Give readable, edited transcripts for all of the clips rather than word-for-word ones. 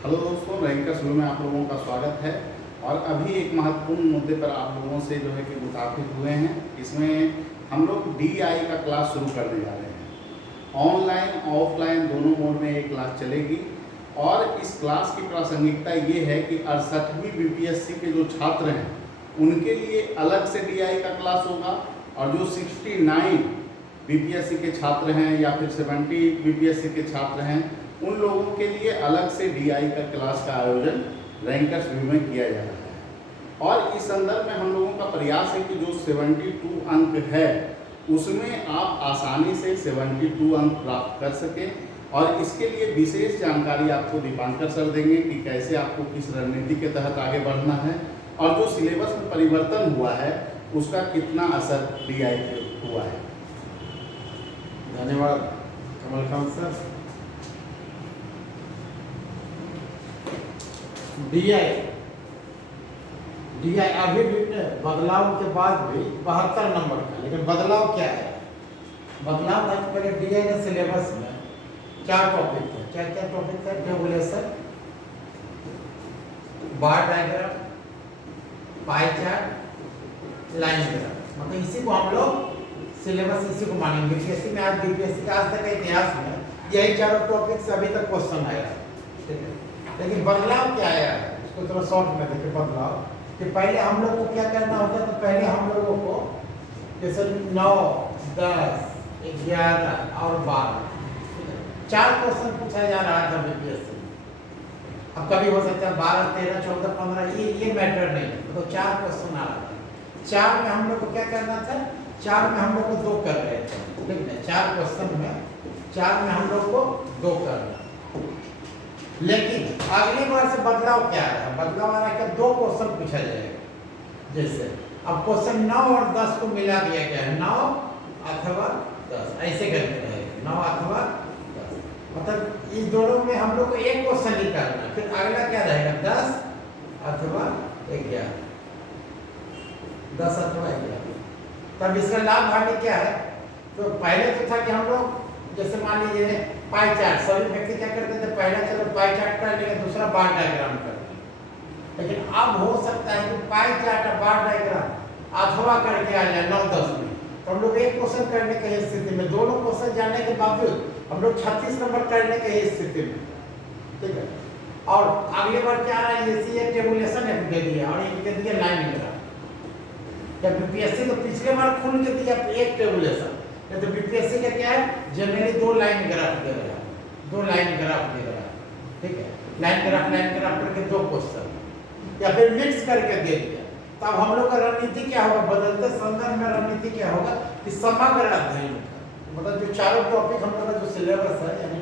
Hello दोस्तों, rankers view में आप लोगों का स्वागत है। और अभी एक महत्वपूर्ण मुद्दे पर आप लोगों से जो है कि मुखातिब हुए हैं। इसमें हम लोग DI का क्लास शुरू करने जा रहे हैं। ऑनलाइन ऑफलाइन दोनों मोड में ये क्लास चलेगी। और इस क्लास की प्रासंगिकता ये है कि 68वीं BPSC के जो छात्र हैं उनके लिए अलग से DI का क्लास होगा, और जो 69 BPSC के छात्र हैं या फिर 70 BPSC के छात्र हैं उन लोगों के लिए अलग से DI का क्लास का आयोजन रैंकर्स व्यू में किया जा रहा है। और इस संदर्भ में हम लोगों का प्रयास है कि जो 72 अंक है उसमें आप आसानी से 72 अंक प्राप्त कर सकें। और इसके लिए विशेष जानकारी आपको दीपांकर सर देंगे कि कैसे आपको किस रणनीति के तहत आगे बढ़ना है, और जो सिलेबस में परिवर्तन हुआ है उसका कितना असर DI पे हुआ है। धन्यवाद कमलकांत सर। DI अभी भी बदलाव के बाद भी 72 नंबर का, लेकिन बदलाव क्या है? बदलाव था कि पहले DI के सिलेबस में 4 टॉपिक थे। क्या क्या टॉपिक थे? Tabulation, bar diagram, pie chart, line graph. मतलब इसी को हम लोग सिलेबस इसी को मानेंगे। बीपीएससी में आज बीपीएससी का आज तक का इतिहास में यही चारों टॉपिक से अभी तक क्वेश्चन आया है, ठीक है। लेकिन बदलाव क्या आया है उसको थोड़ा शॉर्ट में देखिए। बदलाव कि पहले हम लोग को क्या करना होता, तो पहले हम लोगों को जैसे 9, 10, 11 और 12 4 क्वेश्चन पूछा जा रहा था बीपीएससी। अब कभी हो सकता है 12, 13, 14, 15, ये मैटर नहीं है। तो 4 क्वेश्चन आ रहा था। 4 में हम लोग को क्या करना था? 4 में हम लोग को 2 कर रहे थे, ठीक है। 4 क्वेश्चन में 4 में हम लोग को 2 करना। लेकिन अगली बार से बदलाव क्या है? बदलाव आ रहा है कि 2 क्वेश्चन पूछा जाएगा। जैसे अब क्वेश्चन 9 और 10 को मिला दिया गया है, 9 अथवा 10 ऐसे करके रहेगा, 9 अथवा 10। मतलब इस दोनों में हम लोग को एक क्वेश्चन ही करना है। फिर अगला क्या रहेगा? 10 अथवा 11, 10 अथवा 11। तब इसका लाभ हानि क्या है? तो पहले तो था कि हम लोग जैसे मान लीजिए पाई चार्ट, सभी व्यक्ति क्या करते थे, पहला चलो पाई चार्ट कर लेंगे, दूसरा बार डायग्राम कर लेंगे। लेकिन अब हो सकता है कि पाई चार्ट और बार डायग्राम अथवा करके आ जाए 9-10 में, तो हम लोग एक क्वेश्चन करने की स्थिति में, दोनों क्वेश्चन जानने के बावजूद हम लोग 36 नंबर करने की स्थिति में, ठीक है। और अगली बार क्या आ रहा है? जैसे ये टेबुलेशन दे दिया और एक दे दिया लाइन ग्राफ। जब बीपीएससी तो पिछले बार खुल के दिया एक टेबुलेशन, तो बीपीएससी का क्या है? जनरली 2 लाइन ग्राफ दे रहा है, 2 लाइन ग्राफ दे रहा है, ठीक है। लाइन ग्राफ करके 2 क्वेश्चन, या फिर मिक्स करके दे दिया। तब हम लोग का रणनीति क्या होगा? बदलते संदर्भ में रणनीति क्या होगा कि समग्र अध्ययन, मतलब जो चारों टॉपिक हम लोग का जो सिलेबस है, यानी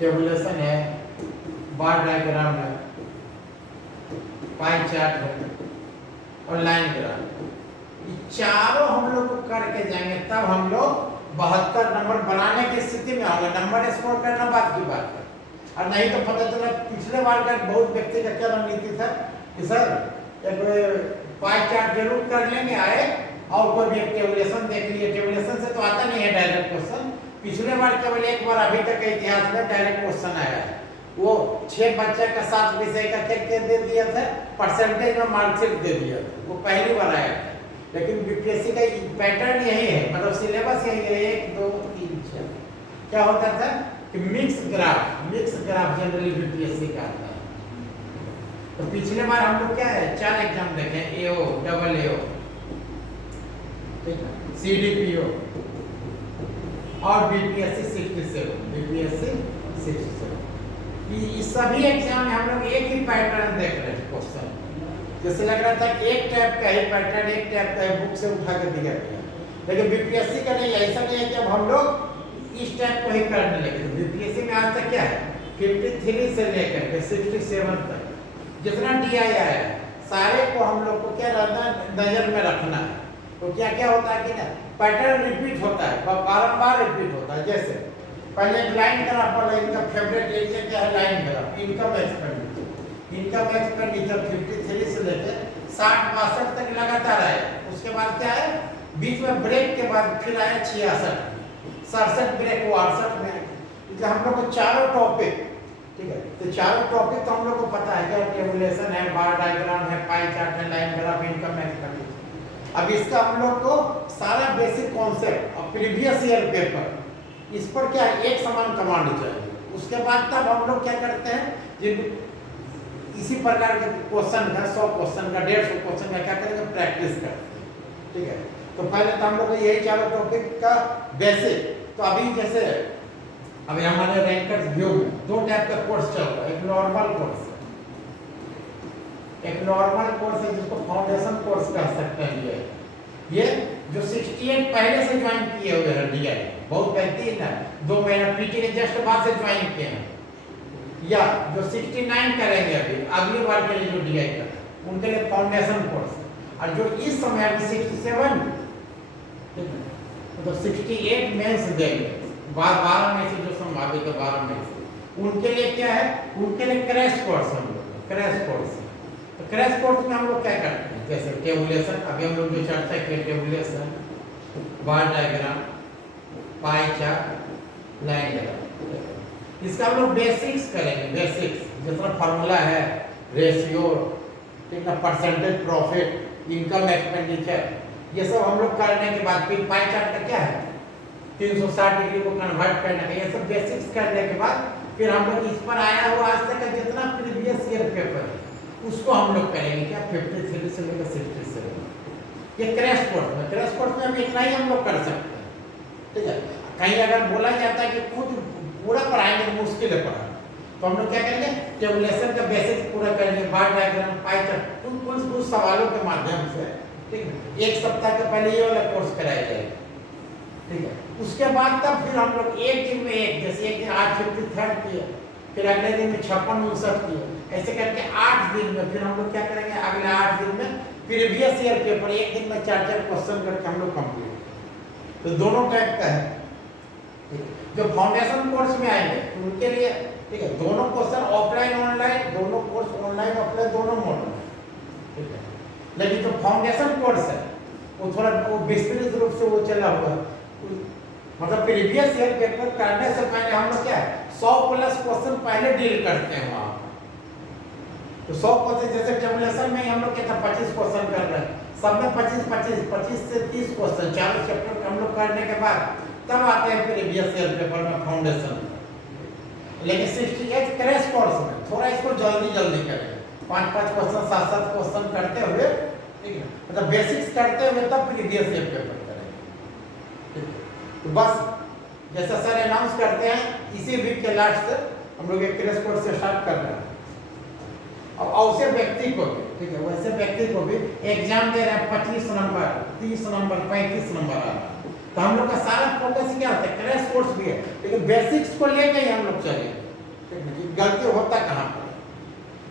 टेबुलेशन है, बार डायग्राम है, पाई चार्ट है और लाइन ग्राफ, चारों हम लोग को करके जाएंगे। तब हम लोग 72 नंबर बनाने की स्थिति में होंगे। नंबर स्कोर करना बात की बात है, और नहीं तो पता चला पिछले बार का बहुत व्यक्ति का क्या रणनीति था कि सर एक पाई चार्ट जरूर कर लेंगे आए, और कोई भी एक टेबुलेशन देख लिए। टेबुलेशन से तो आता नहीं है डायरेक्ट क्वेश्चन। पिछले बार केवल एक बार अभी तक के इतिहास में डायरेक्ट क्वेश्चन आया है, वो 6 बच्चे का 7 विषय का क्या दे दिया था, परसेंटेज में मार्कशीट दे दिया था, वो पहली बार आया था। लेकिन बीपीएससी का पैटर्न यही है, मतलब सिलेबस यही है, 1, 2, 3, 4। क्या होता था कि मिक्स ग्राफ जनरली बीपीएससी का आता है। तो पिछले बार हम लोग क्या है 4 एग्जाम देखे, AO, डबल AO, ठीक है, CDPO और बीपीएससी 67। ये सभी एग्जाम में हम लोग एक ही पैटर्न देख रहे हैं क्वेश्चन। जैसे लग रहा था कि एक टाइप का ही पैटर्न, एक टाइप का ही बुक से उठा के दिया गया। लेकिन बीपीएससी का नहीं, ऐसा नहीं है कि अब हम लोग इस टाइप को ही करने लगे। बीपीएससी में आज तक क्या है 53 से लेकर के 67 तक जितना DI आया है, सारे को हम लोग को क्या रहना, नजर में रखना है। तो क्या क्या होता है कि ना पैटर्न रिपीट होता है, बारंबार रिपीट होता है। जैसे पहले लाइन ग्राफ वाला, इनका फेवरेट एरिया क्या है? Line graph. इनकम एक्सपेंडिचर 53 से लेकर 60-62 तक लगातार आया। उसके बाद क्या है? बीच में ब्रेक के बाद फिर आया 66, 67 ब्रेक 68 में। इसलिए हम लोग को चारों टॉपिक, ठीक है, तो चारों टॉपिक तो हम लोग को पता है, क्या टेबुलेशन है, बार डायग्राम है, पाई चार्ट है, लाइन ग्राफ, इनकम एक्सपेंडिचर। अब इसका हम लोग को सारा बेसिक कॉन्सेप्ट और प्रीवियस ईयर पेपर, इस पर क्या एक समान कमांड चाहिए। उसके बाद तब हम लोग क्या करते हैं, जिन इसी प्रकार के क्वेश्चन का 100 क्वेश्चन का 150 क्वेश्चन का क्या करेंगे, प्रैक्टिस करते हैं, ठीक है। तो पहले तो हम लोग को यही चारों टॉपिक का बेसिक। तो अभी जैसे अभी हमारे रैंकर्स व्यू में 2 टाइप का कोर्स चल रहा है, एक नॉर्मल कोर्स है, एक नॉर्मल कोर्स है जिसको फाउंडेशन कोर्स कह सकते हैं। ये जो 68 पहले से ज्वाइन किए हुए हैं डीआई, बहुत बेहतरीन है, 2 महीना पीटी के जस्ट बाद से ज्वाइन किए हैं, या जो 69 करेंगे अभी अगली बार के लिए जो डीआई कर, उनके लिए फाउंडेशन कोर्स है। और जो इस समय अभी 67 मतलब 68 मेंस देंगे, 12 में से जो संभावित है 12 में से, उनके लिए क्या है, उनके लिए क्रैश कोर्स हम लोग, क्रैश कोर्स। तो क्रैश कोर्स में हम लोग क्या करते हैं, जैसे टेबुलेशन, अभी हम लोग जो चर्चा किए, tabulation, bar diagram, pie chart, line graph, इसका हम लोग बेसिक्स करेंगे। बेसिक्स जितना फार्मूला है, रेशियो, कितना परसेंटेज प्रॉफिट, इनकम एक्सपेंडिचर, ये सब हम लोग करने के बाद फिर पाई चार्ट का क्या है, 360 डिग्री को कन्वर्ट करने का, ये सब बेसिक्स करने के बाद फिर हम लोग इस पर आया हुआ आज तक का जितना प्रीवियस ईयर पेपर है उसको हम लोग करेंगे, क्या 53 से लेकर 67। ये क्रैश कोर्स में, क्रैश कोर्स में हम इतना ही हम लोग कर सकते हैं, ठीक है। कहीं अगर बोला जाता है कि खुद पूरा पढ़ाएंगे तो मुश्किल है पढ़ाना, तो हम लोग क्या करेंगे, टेबुलेशन का बेसिक्स पूरा करेंगे, बार डायग्राम, पाई चार्ट, कुछ सवालों के माध्यम से, ठीक है। 1 सप्ताह के पहले ये वाला कोर्स कराया जाएगा, ठीक है। उसके बाद तब फिर हम लोग एक दिन में एक, जैसे एक दिन आज 53rd किया, फिर अगले दिन में 56-59 किया, ऐसे करके 8 दिन में फिर हम लोग क्या करेंगे, अगले 8 दिन में प्रीवियस ईयर पेपर एक दिन में 4-4 क्वेश्चन करके हम लोग कंप्लीट। तो दोनों टाइप का है, जो फाउंडेशन कोर्स में आएंगे तो उनके लिए, ठीक है, दोनों क्वेश्चन ऑफलाइन ऑनलाइन, दोनों कोर्स ऑनलाइन ऑफलाइन दोनों मोड में, ठीक है। लेकिन जो फाउंडेशन कोर्स है वो थोड़ा वो विस्तृत रूप से वो चला हुआ, मतलब प्रीवियस ईयर पेपर करने से पहले हम लोग क्या है 100+ क्वेश्चन पहले डील करते हैं वहाँ। तो 100 क्वेश्चन, जैसे टेबुलेशन में हम लोग क्या 25 क्वेश्चन कर रहे हैं, सब में 25 से 30 क्वेश्चन, 4 चैप्टर हम लोग करने के बाद तब आते हैं प्रीवियस ईयर पेपर में फाउंडेशन। लेकिन 68 क्रैश कोर्स में थोड़ा इसको जल्दी करेंगे, 5-5 क्वेश्चन 7-7 क्वेश्चन करते हुए, ठीक है, मतलब बेसिक्स करते हुए तब प्रीवियस ईयर पेपर करेंगे, ठीक है। तो बस जैसा सर अनाउंस करते हैं, इसी वीक के लास्ट से हम लोग एक क्रैश कोर्स से स्टार्ट कर रहे हैं। अब ऐसे व्यक्ति को भी, ठीक है, वैसे व्यक्ति को भी एग्जाम दे रहे हैं, 25 नंबर, 30 नंबर, 35 नंबर आ रहा है, तो हम लोग का सारा फोकस क्या होता है, क्रैश कोर्स भी है लेकिन बेसिक्स को लेके ही हम लोग चलेंगे, ठीक है। गलती होता कहाँ पर,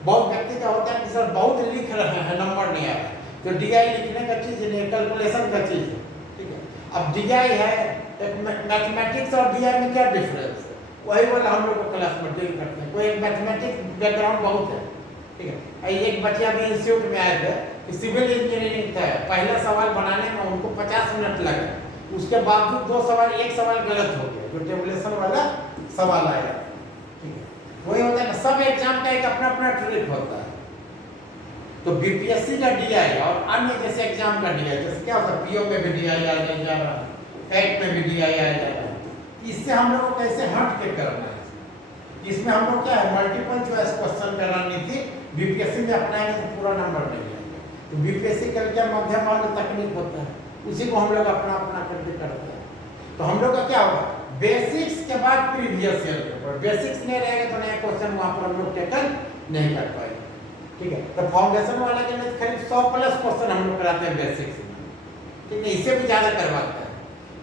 बहुत व्यक्ति का होता है कि सर बहुत लिख रहे हैं, नंबर नहीं आ रहा है, तो डीआई लिखने का चीज़ नहीं, कैलकुलेशन का चीज़ है, ठीक है। अब डीआई है, मैथमेटिक्स और डीआई में क्या डिफरेंस है, वही वाला हम लोग को क्लास में डील करते हैं। कोई एक मैथमेटिक्स बैकग्राउंड बहुत है, ठीक है। एक बच्चे अभी इंस्टीट्यूट में आए थे कि सिविल इंजीनियरिंग था, पहला सवाल बनाने में उनको 50 मिनट लगे, उसके बावजूद 2 सवाल, एक सवाल गलत हो गया, जो टेबुलेशन वाला सवाल आया, ठीक है। वही होता है ना, सब एग्जाम का एक अपना अपना ट्रिक होता है। तो बीपीएससी का डीआई और अन्य जैसे एग्जाम का डीआई, जैसे क्या होता है पीओ में भी डीआई आ जा रहा है, फैक्ट में भी डीआई आ जा रहा है, इससे हम लोग को कैसे हट के करना है, इसमें हम लोग क्या है मल्टीपल चॉइस क्वेश्चन का रणनीति बीपीएससी में अपनाएंगे तो पूरा नंबर नहीं लेंगे। तो बीपीएससी का क्या मध्यम मार्ग तकनीक होता है, उसी को हम लोग अपना अपना करके करते हैं। तो हम लोग का क्या होगा, बेसिक्स के बाद प्रीवियस ईयर पेपर, बेसिक्स नहीं रहेगा तो नया क्वेश्चन वहाँ पर हम लोग टेकल नहीं कर पाएंगे, ठीक है। तो फाउंडेशन वाला के लिए करीब 100+ क्वेश्चन हम लोग कराते हैं बेसिक्स में, ठीक है, इससे भी ज़्यादा करवाते हैं।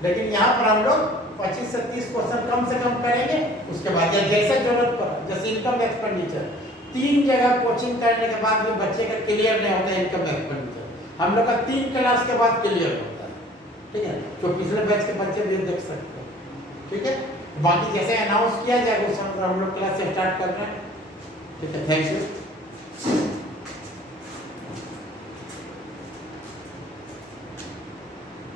लेकिन यहाँ पर हम लोग 25 से 30 क्वेश्चन कम से कम करेंगे, उसके बाद या जैसे जरूरत पड़ा, जैसे इनकम एक्सपेंडिचर 3 जगह कोचिंग करने के बाद भी बच्चे का क्लियर नहीं होता है इनकम एक्सपेंडिचर, हम लोग का 3 क्लास के बाद क्लियर होता है, ठीक है। तो पिछले बैच के बच्चे भी देख सकते हैं, ठीक है। बाकी जैसे अनाउंस किया जाएगा उस हम लोग क्लास से स्टार्ट कर रहे हैं, ठीक है। Thank you.